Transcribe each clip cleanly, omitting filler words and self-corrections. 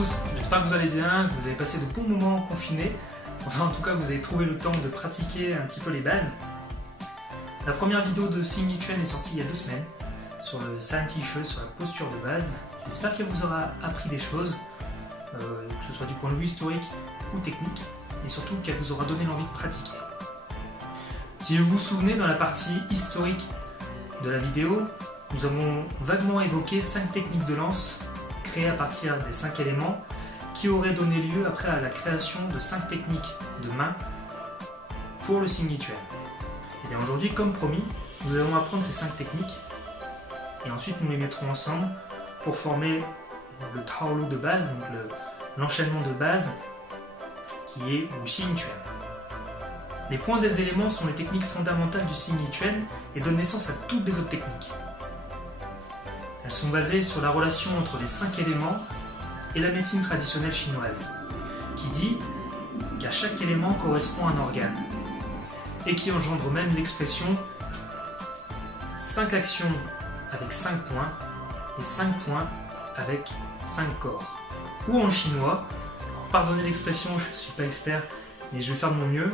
tous, j'espère que vous allez bien, que vous avez passé de bons moments confinés. Enfin, en tout cas, vous avez trouvé le temps de pratiquer un petit peu les bases. La première vidéo de Xing Yiquan est sortie il y a 2 semaines sur le San Tishi, sur la posture de base. J'espère qu'elle vous aura appris des choses, que ce soit du point de vue historique ou technique, et surtout qu'elle vous aura donné l'envie de pratiquer. Si vous vous souvenez, dans la partie historique de la vidéo, nous avons vaguement évoqué 5 techniques de lance créées à partir des 5 éléments qui auraient donné lieu après à la création de 5 techniques de main pour le Xing Yiquan. Et bien aujourd'hui, comme promis, nous allons apprendre ces 5 techniques et ensuite nous les mettrons ensemble pour former le Taolu de base, donc l'enchaînement de base qui est le Xing Yiquan. Les points des éléments sont les techniques fondamentales du Xing Yiquan et donnent naissance à toutes les autres techniques. Elles sont basées sur la relation entre les 5 éléments et la médecine traditionnelle chinoise, qui dit qu'à chaque élément correspond un organe, et qui engendre même l'expression 5 actions avec 5 points, et 5 points avec 5 corps. Ou en chinois, pardonnez l'expression, je ne suis pas expert, mais je vais faire de mon mieux,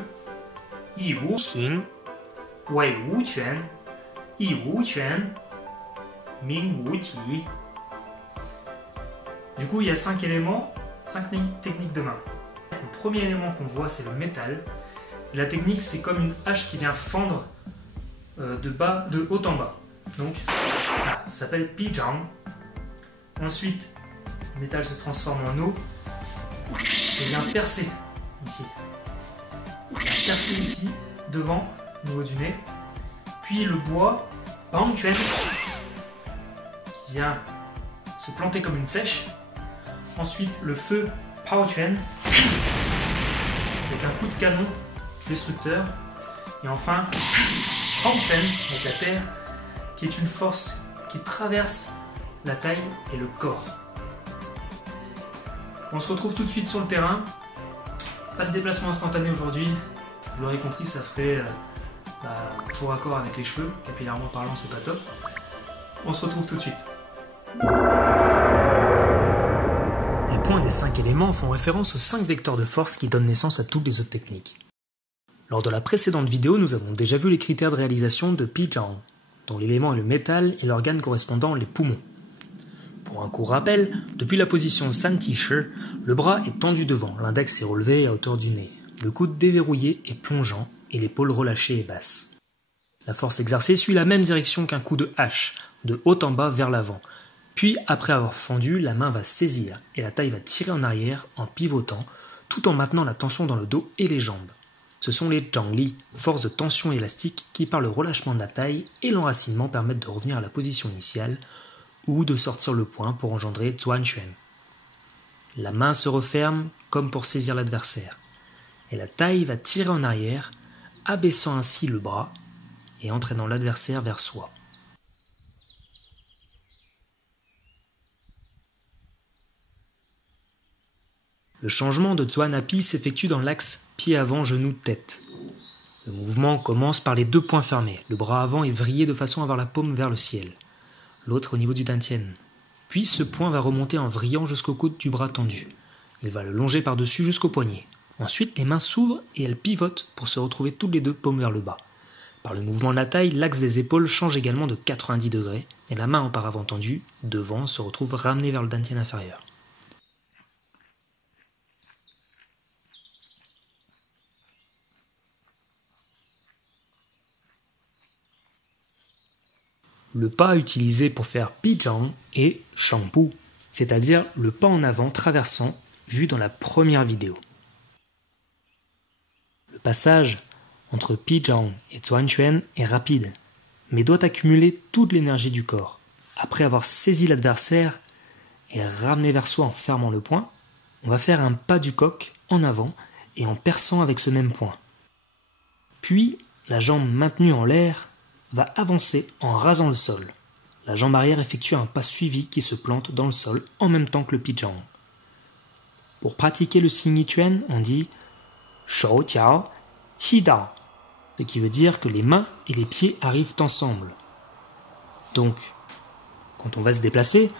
Yi Wu Xing, Wei Wu Quan, Yi Wu Quan, Ming Wu Ti. Du coup, il y a 5 éléments, 5 techniques de main. Le premier élément qu'on voit, c'est le métal. Et la technique, c'est comme une hache qui vient fendre de haut en bas. Donc, ça s'appelle Pizhang. Ensuite, le métal se transforme en eau et vient percer ici. Il vient percer ici, devant, au niveau du nez. Puis le bois, Bang Quan, qui vient se planter comme une flèche. Ensuite, le feu, Pao Quan, avec un coup de canon destructeur. Et enfin, Hong Quan, avec la terre, qui est une force qui traverse la taille et le corps. On se retrouve tout de suite sur le terrain. Pas de déplacement instantané aujourd'hui. Vous l'aurez compris, ça ferait faux raccord avec les cheveux. Capillairement parlant, c'est pas top. On se retrouve tout de suite. Les points des 5 éléments font référence aux 5 vecteurs de force qui donnent naissance à toutes les autres techniques. Lors de la précédente vidéo, nous avons déjà vu les critères de réalisation de Pizhang, dont l'élément est le métal et l'organe correspondant les poumons. Pour un court rappel, depuis la position San Tishi, le bras est tendu devant, l'index est relevé à hauteur du nez, le coude déverrouillé et plongeant et l'épaule relâchée et basse. La force exercée suit la même direction qu'un coup de hache, de haut en bas vers l'avant. Puis, après avoir fendu, la main va saisir et la taille va tirer en arrière en pivotant, tout en maintenant la tension dans le dos et les jambes. Ce sont les Zhangli, forces de tension élastique, qui par le relâchement de la taille et l'enracinement permettent de revenir à la position initiale ou de sortir le poing pour engendrer Zuan Quan. La main se referme comme pour saisir l'adversaire, et la taille va tirer en arrière, abaissant ainsi le bras et entraînant l'adversaire vers soi. Le changement de Zuan à Pi s'effectue dans l'axe pied avant, genou, tête. Le mouvement commence par les 2 poings fermés. Le bras avant est vrillé de façon à avoir la paume vers le ciel, l'autre au niveau du dantian. Puis ce point va remonter en vrillant jusqu'au coude du bras tendu. Il va le longer par-dessus jusqu'au poignet. Ensuite, les mains s'ouvrent et elles pivotent pour se retrouver toutes les 2 paumes vers le bas. Par le mouvement de la taille, l'axe des épaules change également de 90 degrés et la main auparavant tendue, devant, se retrouve ramenée vers le dantian inférieur. Le pas utilisé pour faire Pizhang est Shangpu, c'est-à-dire le pas en avant traversant, vu dans la première vidéo. Le passage entre Pizhang et Zuan Quan est rapide, mais doit accumuler toute l'énergie du corps. Après avoir saisi l'adversaire et ramené vers soi en fermant le poing, on va faire un pas du coq en avant et en perçant avec ce même poing. Puis, la jambe maintenue en l'air va avancer en rasant le sol. La jambe arrière effectue un pas suivi qui se plante dans le sol en même temps que le Pizhang. Pour pratiquer le Xing Yiquan, on dit Shou Jiao Qi Dao, ce qui veut dire que les mains et les pieds arrivent ensemble. Donc, quand on va se déplacer,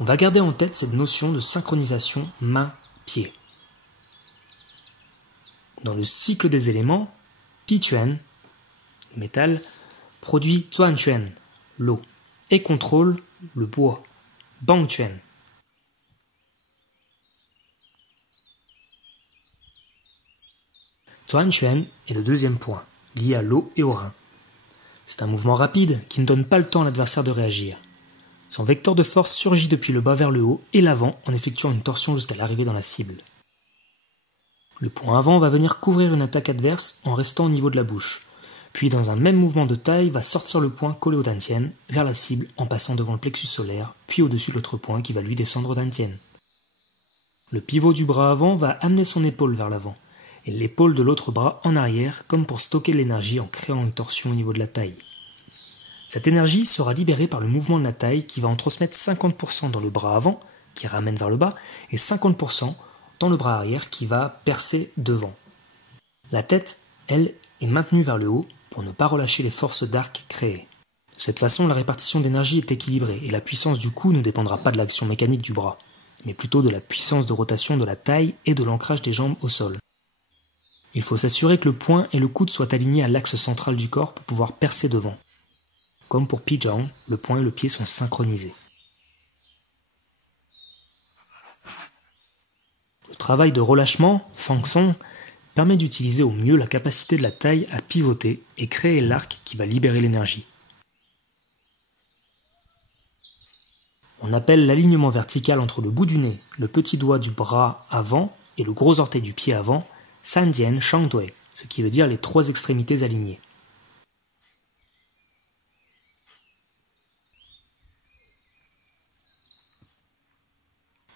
on va garder en tête cette notion de synchronisation main-pied. Dans le cycle des éléments, Piquan, le métal, produit Zhuanquan, l'eau, et contrôle le bois, Bangquan. Zhuanquan est le deuxième point, lié à l'eau et au rein. C'est un mouvement rapide qui ne donne pas le temps à l'adversaire de réagir. Son vecteur de force surgit depuis le bas vers le haut et l'avant en effectuant une torsion jusqu'à l'arrivée dans la cible. Le point avant va venir couvrir une attaque adverse en restant au niveau de la bouche. Puis dans un même mouvement de taille va sortir le point collé au dantian vers la cible en passant devant le plexus solaire, puis au-dessus de l'autre point qui va lui descendre au dantian. Le pivot du bras avant va amener son épaule vers l'avant, et l'épaule de l'autre bras en arrière comme pour stocker l'énergie en créant une torsion au niveau de la taille. Cette énergie sera libérée par le mouvement de la taille qui va en transmettre 50% dans le bras avant, qui ramène vers le bas, et 50% dans le bras arrière qui va percer devant. La tête, elle, est maintenue vers le haut pour ne pas relâcher les forces d'arc créées. De cette façon, la répartition d'énergie est équilibrée et la puissance du coup ne dépendra pas de l'action mécanique du bras, mais plutôt de la puissance de rotation de la taille et de l'ancrage des jambes au sol. Il faut s'assurer que le poing et le coude soient alignés à l'axe central du corps pour pouvoir percer devant. Comme pour Pijiang, le poing et le pied sont synchronisés. Le travail de relâchement, Fangsong, permet d'utiliser au mieux la capacité de la taille à pivoter et créer l'arc qui va libérer l'énergie. On appelle l'alignement vertical entre le bout du nez, le petit doigt du bras avant et le gros orteil du pied avant, Sandian Shangdui, ce qui veut dire les trois extrémités alignées.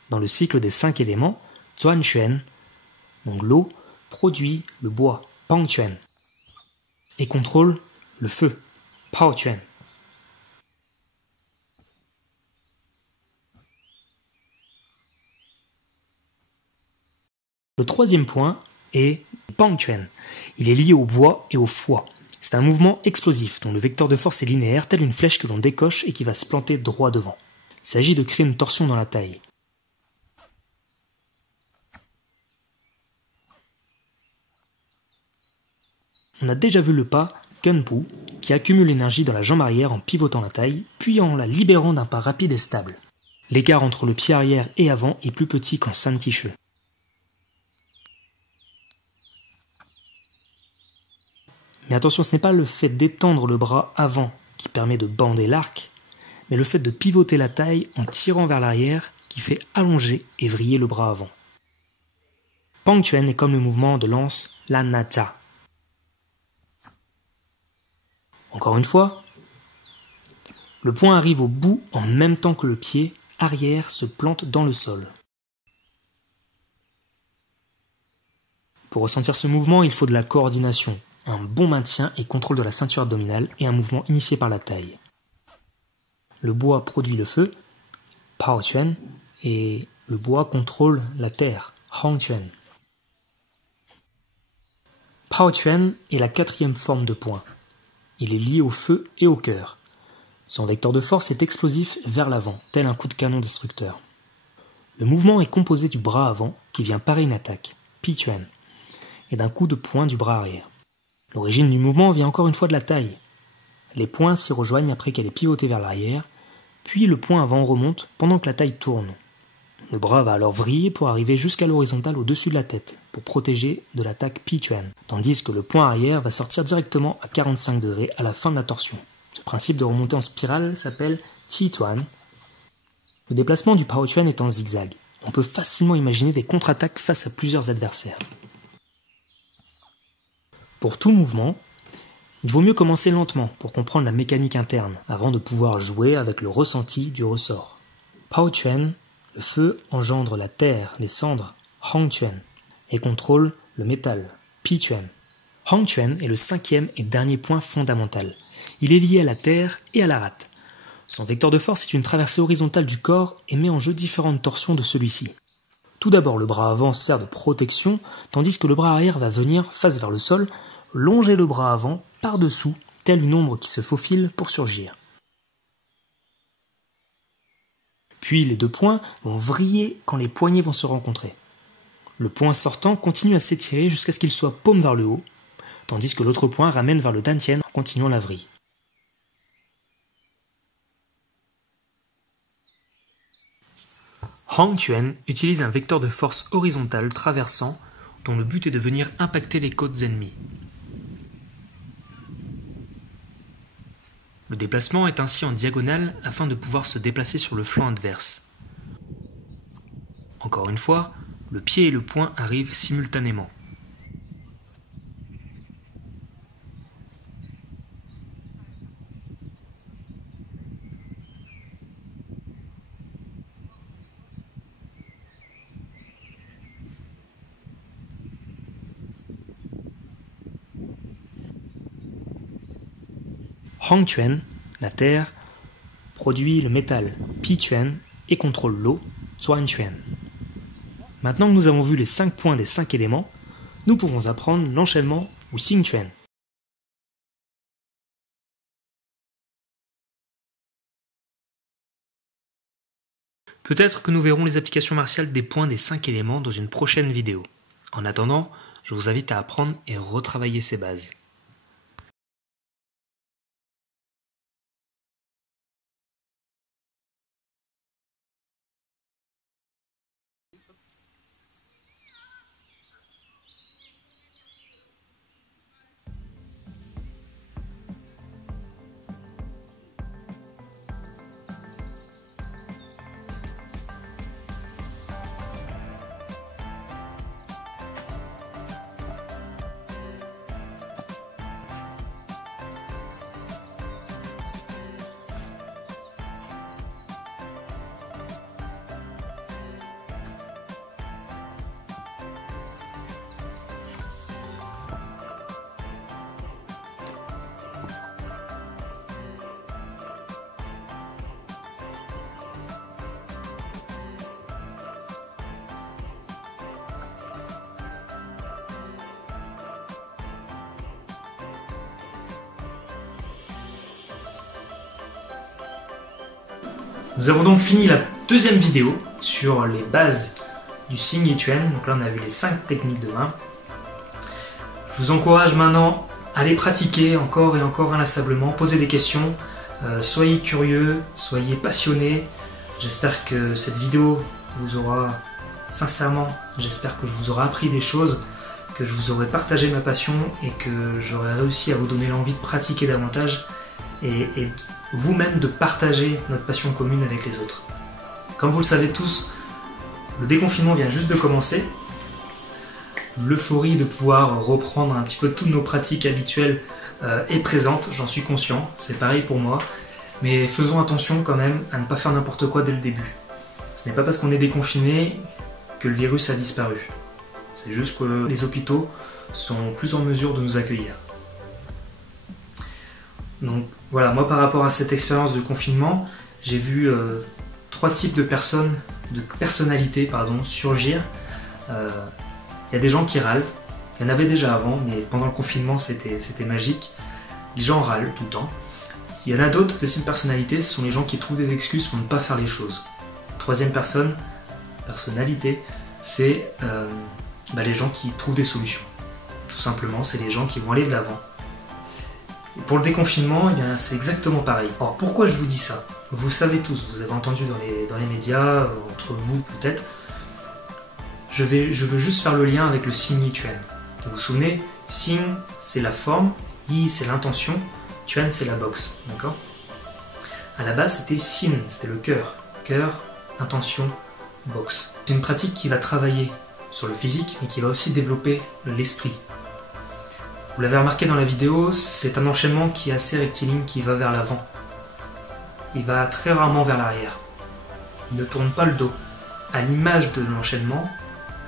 Dans le cycle des 5 éléments, Zhuanquan, donc l'eau, produit le bois, Bangquan, et contrôle le feu, Baoquan. Le troisième point est Bangquan. Il est lié au bois et au foie. C'est un mouvement explosif dont le vecteur de force est linéaire, tel une flèche que l'on décoche et qui va se planter droit devant. Il s'agit de créer une torsion dans la taille. On a déjà vu le pas Gunpu qui accumule l'énergie dans la jambe arrière en pivotant la taille, puis en la libérant d'un pas rapide et stable. L'écart entre le pied arrière et avant est plus petit qu'en Santiche. Mais attention, ce n'est pas le fait d'étendre le bras avant qui permet de bander l'arc, mais le fait de pivoter la taille en tirant vers l'arrière qui fait allonger et vriller le bras avant. Bangquan est comme le mouvement de lance Lanata. Encore une fois, le poing arrive au bout en même temps que le pied arrière se plante dans le sol. Pour ressentir ce mouvement, il faut de la coordination, un bon maintien et contrôle de la ceinture abdominale et un mouvement initié par la taille. Le bois produit le feu, Baoquan, et le bois contrôle la terre, Hongquan. Baoquan est la quatrième forme de poing. Il est lié au feu et au cœur. Son vecteur de force est explosif vers l'avant, tel un coup de canon destructeur. Le mouvement est composé du bras avant, qui vient parer une attaque, Piquan, et d'un coup de poing du bras arrière. L'origine du mouvement vient encore une fois de la taille. Les poings s'y rejoignent après qu'elle est pivotée vers l'arrière, puis le poing avant remonte pendant que la taille tourne. Le bras va alors vriller pour arriver jusqu'à l'horizontale au-dessus de la tête, pour protéger de l'attaque Piquan, tandis que le poing arrière va sortir directement à 45 degrés à la fin de la torsion. Ce principe de remontée en spirale s'appelle Qituan. Le déplacement du Baoquan est en zigzag. On peut facilement imaginer des contre-attaques face à plusieurs adversaires. Pour tout mouvement, il vaut mieux commencer lentement pour comprendre la mécanique interne, avant de pouvoir jouer avec le ressenti du ressort. Baoquan, le feu engendre la terre, les cendres, Hongquan, et contrôle le métal, Piquan. Hongquan est le cinquième et dernier point fondamental. Il est lié à la terre et à la rate. Son vecteur de force est une traversée horizontale du corps et met en jeu différentes torsions de celui-ci. Tout d'abord, le bras avant sert de protection, tandis que le bras arrière va venir face vers le sol, longer le bras avant par-dessous, telle une ombre qui se faufile pour surgir. Puis les deux poings vont vriller quand les poignets vont se rencontrer. Le poing sortant continue à s'étirer jusqu'à ce qu'il soit paume vers le haut, tandis que l'autre poing ramène vers le dantian en continuant la vrille. Hong Quan utilise un vecteur de force horizontale traversant dont le but est de venir impacter les côtes ennemies. Le déplacement est ainsi en diagonale afin de pouvoir se déplacer sur le flanc adverse. Encore une fois, le pied et le poing arrivent simultanément. Hong Quan, la terre, produit le métal Pi Quan et contrôle l'eau, Zhuan Quan. Maintenant que nous avons vu les 5 points des 5 éléments, nous pouvons apprendre l'enchaînement ou Xing Quan. Peut-être que nous verrons les applications martiales des points des 5 éléments dans une prochaine vidéo. En attendant, je vous invite à apprendre et retravailler ces bases. Nous avons donc fini la deuxième vidéo sur les bases du Xing Yiquan. Donc là on a vu les 5 techniques de main. Je vous encourage maintenant à les pratiquer encore et encore inlassablement, poser des questions, soyez curieux, soyez passionnés. J'espère que cette vidéo vous aura, sincèrement, j'espère que je vous aurai appris des choses, que je vous aurai partagé ma passion et que j'aurai réussi à vous donner l'envie de pratiquer davantage et vous-même de partager notre passion commune avec les autres. Comme vous le savez tous, le déconfinement vient juste de commencer. L'euphorie de pouvoir reprendre un petit peu toutes nos pratiques habituelles est présente, j'en suis conscient, c'est pareil pour moi. Mais faisons attention quand même à ne pas faire n'importe quoi dès le début. Ce n'est pas parce qu'on est déconfiné que le virus a disparu. C'est juste que les hôpitaux sont plus en mesure de nous accueillir. Donc voilà, moi par rapport à cette expérience de confinement, j'ai vu 3 types de personnalités surgir. Il y a des gens qui râlent, il y en avait déjà avant, mais pendant le confinement c'était magique. Les gens râlent tout le temps. Il y en a d'autres, deuxième personnalité, ce sont les gens qui trouvent des excuses pour ne pas faire les choses. Troisième personnalité, c'est les gens qui trouvent des solutions. Tout simplement, c'est les gens qui vont aller de l'avant. Pour le déconfinement, eh bien, c'est exactement pareil. Alors pourquoi je vous dis ça? Vous savez tous, vous avez entendu dans les médias, entre vous peut-être. Je veux juste faire le lien avec le Xing Yiquan. Vous vous souvenez, Xing c'est la forme, Yi c'est l'intention, Quan c'est la boxe, d'accord? À la base c'était Xin, c'était le cœur. Cœur, intention, boxe. C'est une pratique qui va travailler sur le physique, mais qui va aussi développer l'esprit. Vous l'avez remarqué dans la vidéo, c'est un enchaînement qui est assez rectiligne, qui va vers l'avant. Il va très rarement vers l'arrière. Il ne tourne pas le dos. À l'image de l'enchaînement,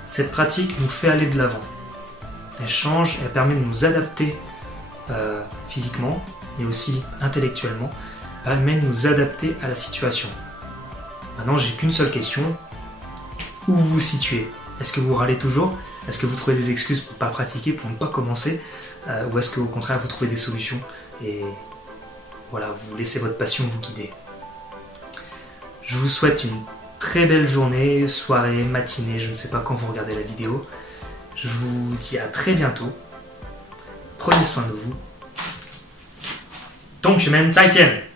cette pratique nous fait aller de l'avant. Elle change, elle permet de nous adapter physiquement, mais aussi intellectuellement. Elle permet de nous adapter à la situation. Maintenant, j'ai qu'une seule question. Où vous vous situez? Est-ce que vous râlez toujours? Est-ce que vous trouvez des excuses pour ne pas pratiquer, pour ne pas commencer? Ou est-ce qu'au contraire, vous trouvez des solutions et voilà, vous laissez votre passion vous guider? Je vous souhaite une très belle journée, soirée, matinée, je ne sais pas quand vous regardez la vidéo. Je vous dis à très bientôt. Prenez soin de vous. 同学们再见。